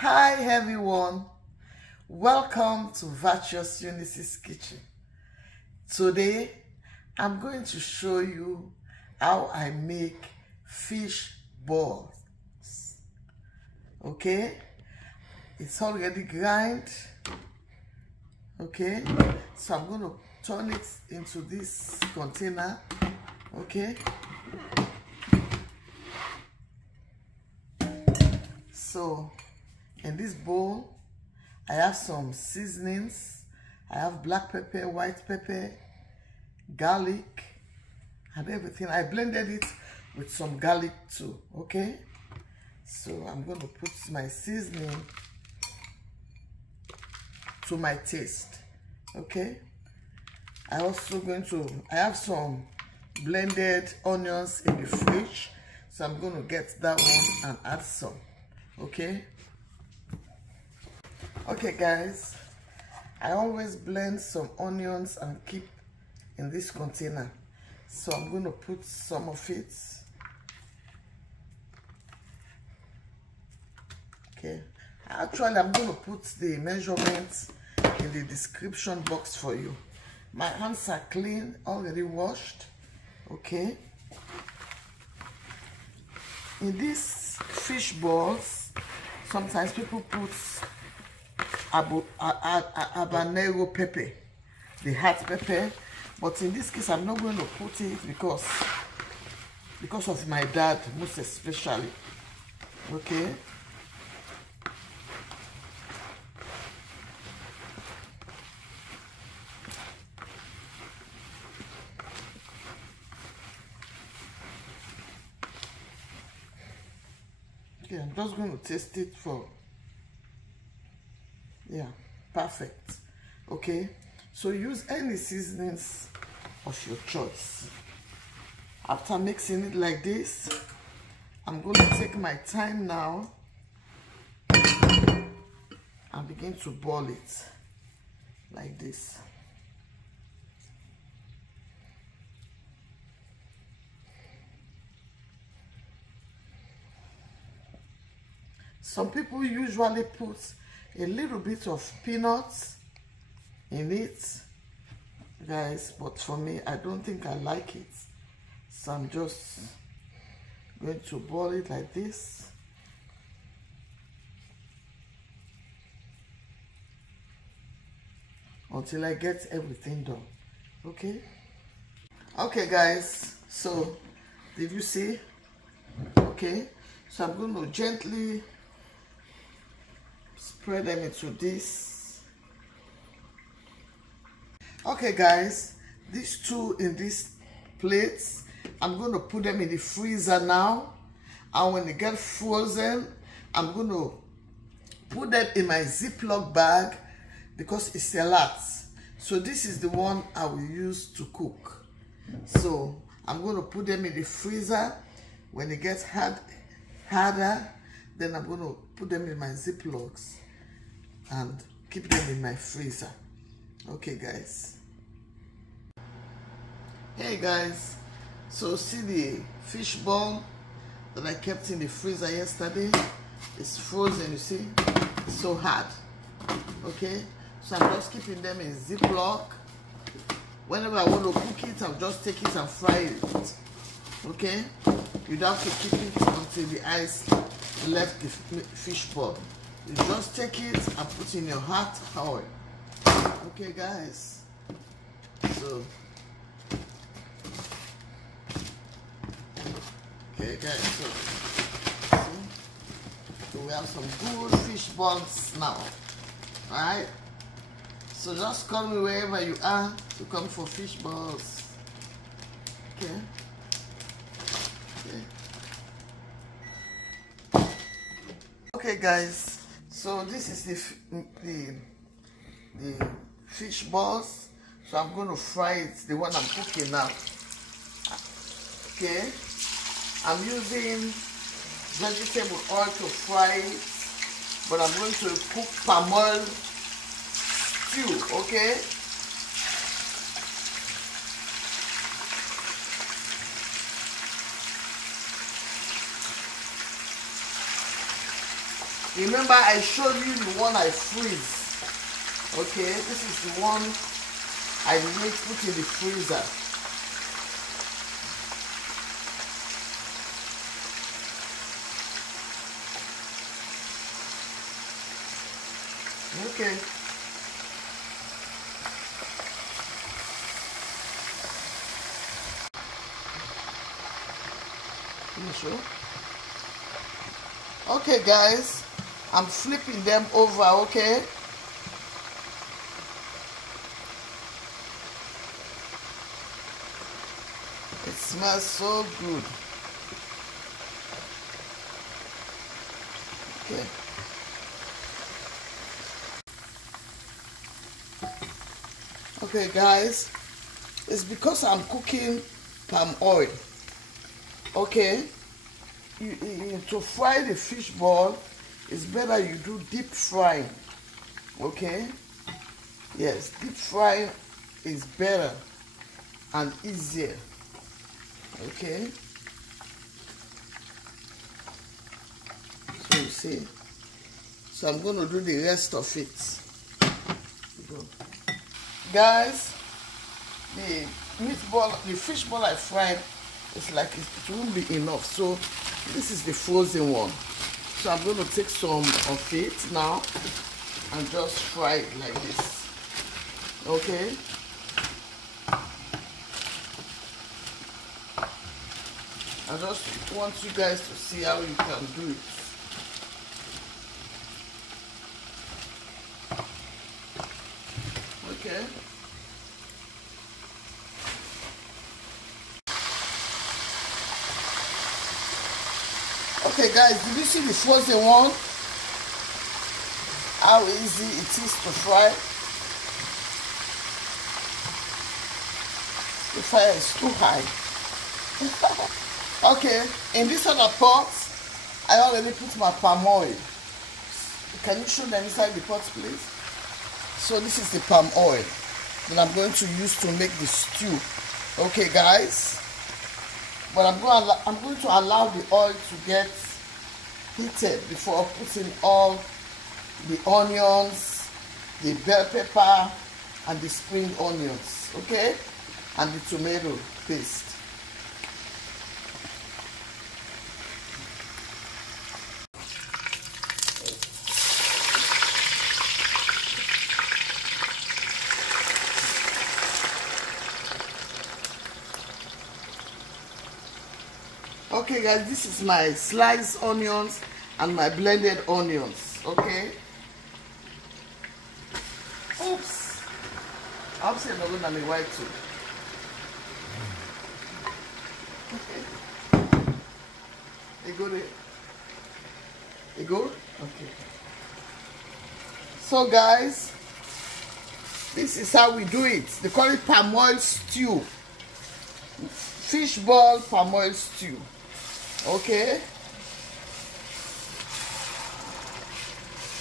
Hi everyone, welcome to Virtuous Eunice's Kitchen. Today I'm going to show you how I make fish balls. Okay, it's already grind. Okay, so I'm going to turn it into this container. Okay, so in this bowl I have some seasonings. I have black pepper, white pepper, garlic and everything. I blended it with some garlic too. Okay, so I'm going to put my seasoning to my taste. Okay, I have some blended onions in the fridge, so I'm going to get that one and add some. Okay guys, I always blend some onions and keep in this container, so I'm going to put some of it. Okay, actually I'm going to put the measurements in the description box for you. My hands are clean, already washed. Okay, in these fish balls sometimes people put habanero pepper, the hot pepper, but in this case I'm not going to put it because of my dad, most especially. Okay, I'm just going to taste it for, yeah, perfect. Okay, so use any seasonings of your choice. After mixing it like this, I'm going to take my time now and begin to boil it like this. Some people usually put a little bit of peanuts in it, guys, but for me, I don't think I like it. So I'm just going to boil it like this. Until I get everything done. Okay? Okay, guys, so did you see? Okay, so I'm going to gently spread them into this. Okay guys, these two in these plates, I'm going to put them in the freezer now, and when they get frozen I'm going to put them in my Ziploc bag because it's a lot. So this is the one I will use to cook. So I'm going to put them in the freezer. When it gets harder, then I'm going to put them in my Ziplocs and keep them in my freezer. Okay guys. Hey guys, so see the fish ball that I kept in the freezer yesterday? It's frozen, you see? It's so hard. Okay, so I'm just keeping them in Ziploc. Whenever I want to cook it, I'll just take it and fry it. Okay, you don't have to keep it until the ice left the fish ball. You just take it and put in your hot oil. Okay guys, so so we have some good fish balls now. Alright, so just call me wherever you are to come for fish balls. Okay guys, so this is the fish balls. So I'm going to fry it, the one I'm cooking now. Okay, I'm using vegetable oil to fry it, but I'm going to cook palm oil stew. Okay, Remember, I showed you the one I freeze. Okay, this is the one I make put in the freezer. Okay. Sure. Okay, guys, I'm flipping them over. Okay. It smells so good. Okay. Okay, guys, it's because I'm cooking palm oil. Okay, to fry the fish ball, it's better you do deep frying. Okay, yes, deep frying is better and easier. Okay, so you see, so I'm going to do the rest of it. Guys, the fish ball I fried, it's like it won't be enough, so this is the frozen one. So I'm going to take some of it now and just fry it like this. Okay. I just want you guys to see how you can do it. Okay. Okay, guys, did you see the frozen one? How easy it is to fry. The fire is too high. Okay, in this other pot, I already put my palm oil. Can you show them inside the pot, please? So this is the palm oil that I'm going to use to make the stew. Okay, guys. But I'm going to allow the oil to get heated before putting all the onions, the bell pepper, and the spring onions, okay? And the tomato paste. Okay, guys, this is my sliced onions and my blended onions, okay? Oops. I'm saying I'm going to white too. Okay. You go there? You go? Okay. So, guys, this is how we do it. They call it palm oil stew. Fish ball palm oil stew. Okay,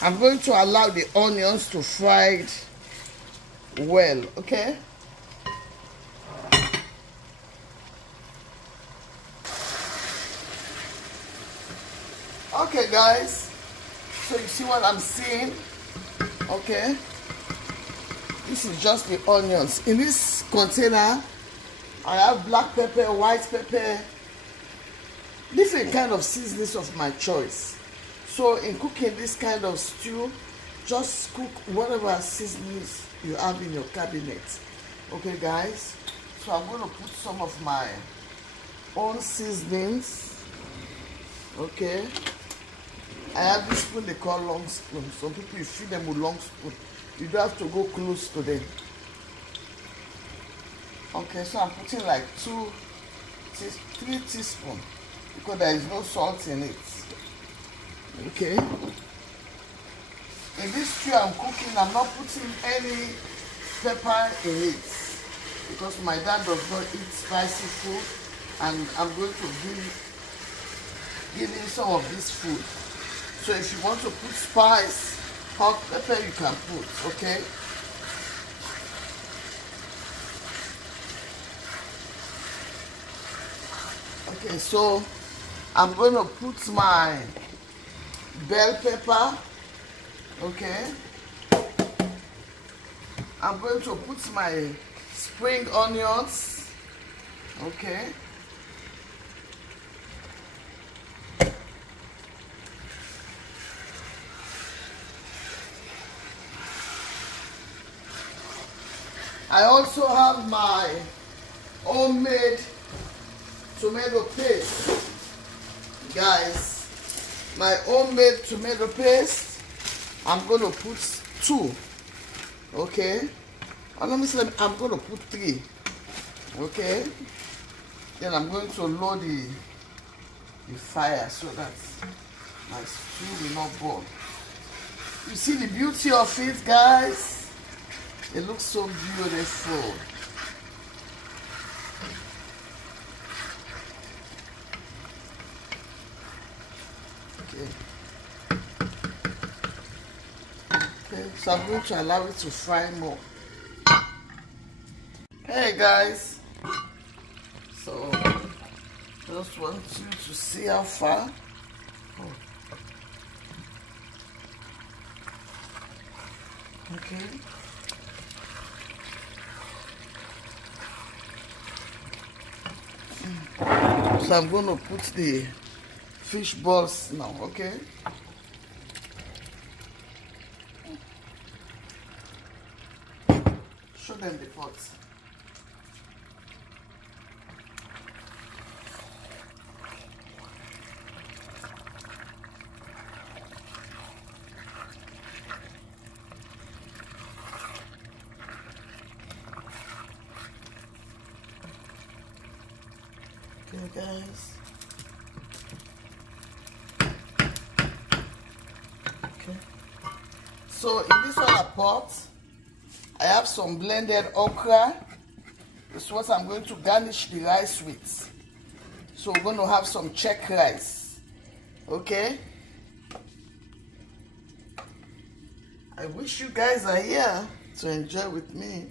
I'm going to allow the onions to fry well. Okay, okay, guys, so you see what I'm seeing? Okay, this is just the onions. In this container I have black pepper, white pepper, different kind of seasonings of my choice. So in cooking this kind of stew, just cook whatever seasonings you have in your cabinet. Okay, guys, so I'm going to put some of my own seasonings. Okay, I have this spoon they call long spoon. Some people, you feed them with long spoon, you don't have to go close to them. Okay, so I'm putting like 3 teaspoons because there is no salt in it. Okay, in this stew I'm cooking, I'm not putting any pepper in it because my dad does not eat spicy food, and I'm going to give him some of this food. So if you want to put spice, hot pepper, you can put. Okay, okay, so I'm going to put my bell pepper. Okay. I'm going to put my spring onions. Okay. I also have my homemade tomato paste, guys. My homemade tomato paste. I'm going to put 2. Okay. And let me see. I'm going to put 3. Okay. Then I'm going to lower the fire so that my stew will not burn. You see the beauty of it, guys? It looks so beautiful. Okay, so I'm going to allow it to fry more. Hey guys, so just want you to see how far. Okay. So I'm going to put the fish balls now, okay? Show them the pot. Okay, guys. Okay. So in this other pot, I have some blended okra. This is what I'm going to garnish the rice with. So we're going to have some check rice. Okay. I wish you guys are here to enjoy with me.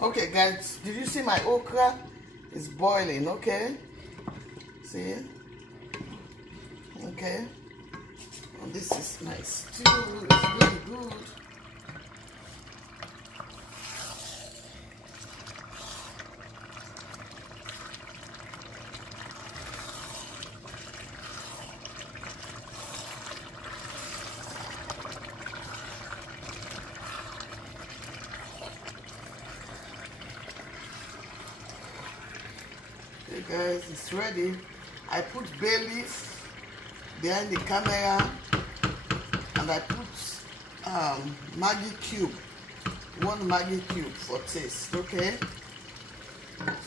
Okay guys, did you see my okra? It's boiling, okay? See? Okay. Oh, this is my stew. It's really good. Okay guys, it's ready. I put bay leaf behind the camera and I put Maggi cube, 1 Maggi cube for taste. Okay,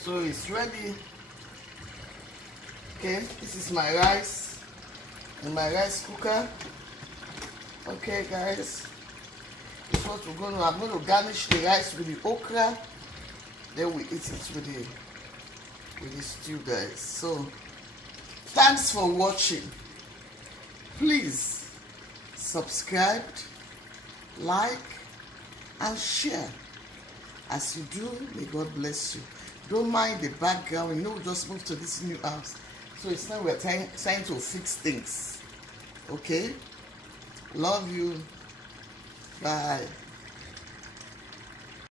so it's ready. Okay, this is my rice in my rice cooker. Okay guys, this is what we're going to. I'm going to garnish the rice with the okra, then we eat it with the stew, guys. So thanks for watching. Please subscribe, like and share. As you do, may God bless you. Don't mind the background. You know, we just moved to this new house, so it's now we're trying to fix things. Okay, love you. Bye.